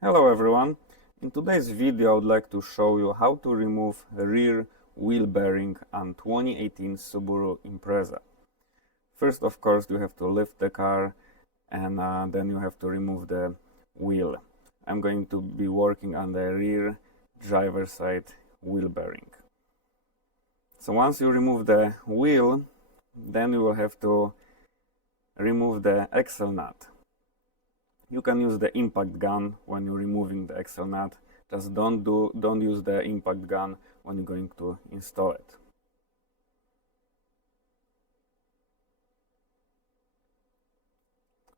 Hello everyone. In today's video I would like to show you how to remove rear wheel bearing on 2018 Subaru Impreza. First, of course, you have to lift the car and then you have to remove the wheel. I'm going to be working on the rear driver's side wheel bearing. So once you remove the wheel, then you will have to remove the axle nut. You can use the impact gun when you're removing the axle nut. Just don't use the impact gun when you're going to install it.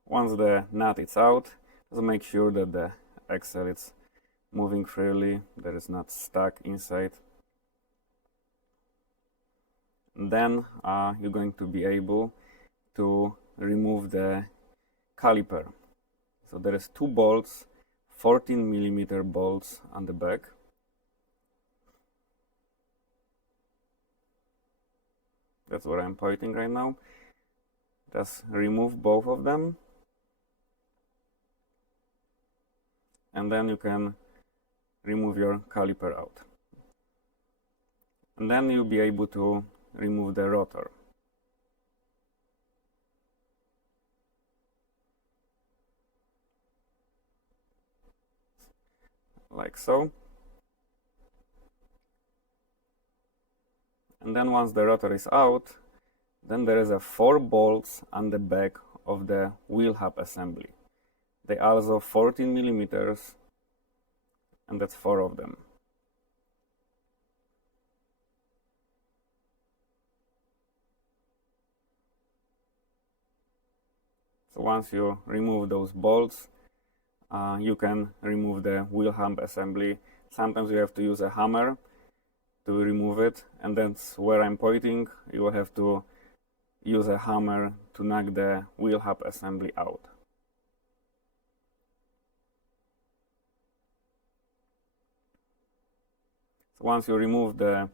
Once the nut is out, just make sure that the axle is moving freely, that it's not stuck inside. And then you're going to be able to remove the caliper. So there is two bolts, 14mm bolts on the back. That's what I'm pointing right now. Just remove both of them. And then you can remove your caliper out. And then you'll be able to remove the rotor. Like so. And then once the rotor is out, then there is 4 bolts on the back of the wheel hub assembly. They are also 14mm, and that's 4 of them. So once you remove those bolts, you can remove the wheel hub assembly. Sometimes you have to use a hammer to remove it, and that's where I'm pointing. You will have to use a hammer to knock the wheel hub assembly out. So once you remove the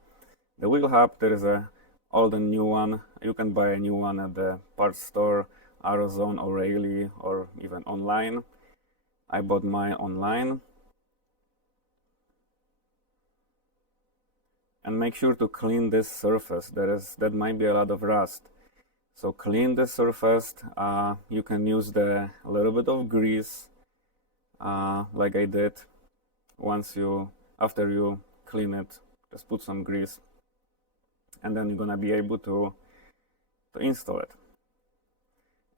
wheel hub, there is a old and new one. You can buy a new one at the parts store, AutoZone, O'Reilly, or even online. I bought mine online. And make sure to clean this surface. That might be a lot of rust. So clean the surface. You can use a little bit of grease, like I did. After you clean it, just put some grease, and then you're gonna be able to install it.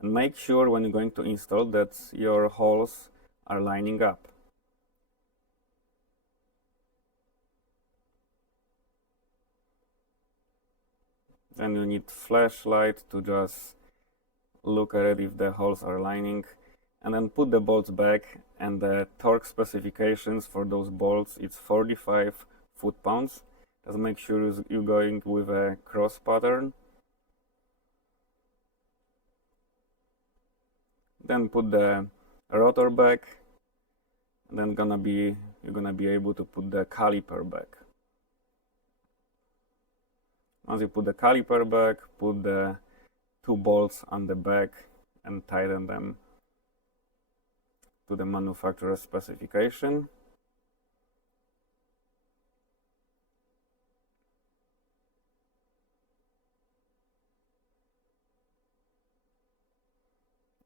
And make sure when you're going to install that your holes are lining up. Then you need flashlight to just look at it if the holes are lining, and then put the bolts back. And the torque specifications for those bolts, it's 45 foot-pounds. Just make sure you're going with a cross pattern. Then put the rotor back, and then you're gonna be able to put the caliper back. Once you put the caliper back, put the 2 bolts on the back and tighten them to the manufacturer's specification.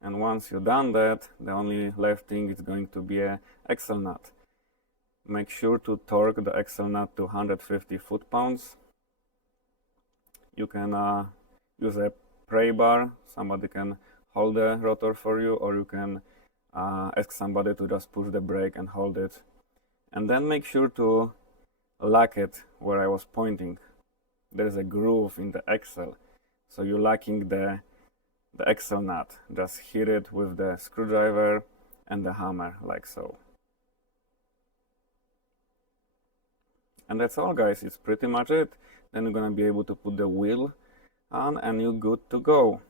And once you've done that, the only left thing is going to be an axle nut. Make sure to torque the axle nut to 150 foot-pounds. You can use a pry bar. Somebody can hold the rotor for you, or you can ask somebody to just push the brake and hold it. And then make sure to lock it where I was pointing. There's a groove in the axle, so you're locking the axle nut. Just hit it with the screwdriver and the hammer, like so. And that's all, guys. It's pretty much it. Then you're gonna be able to put the wheel on and you're good to go.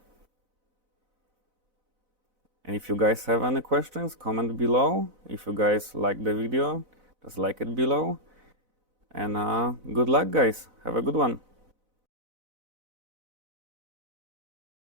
And if you guys have any questions, comment below. If you guys like the video, just like it below. And good luck, guys. Have a good one.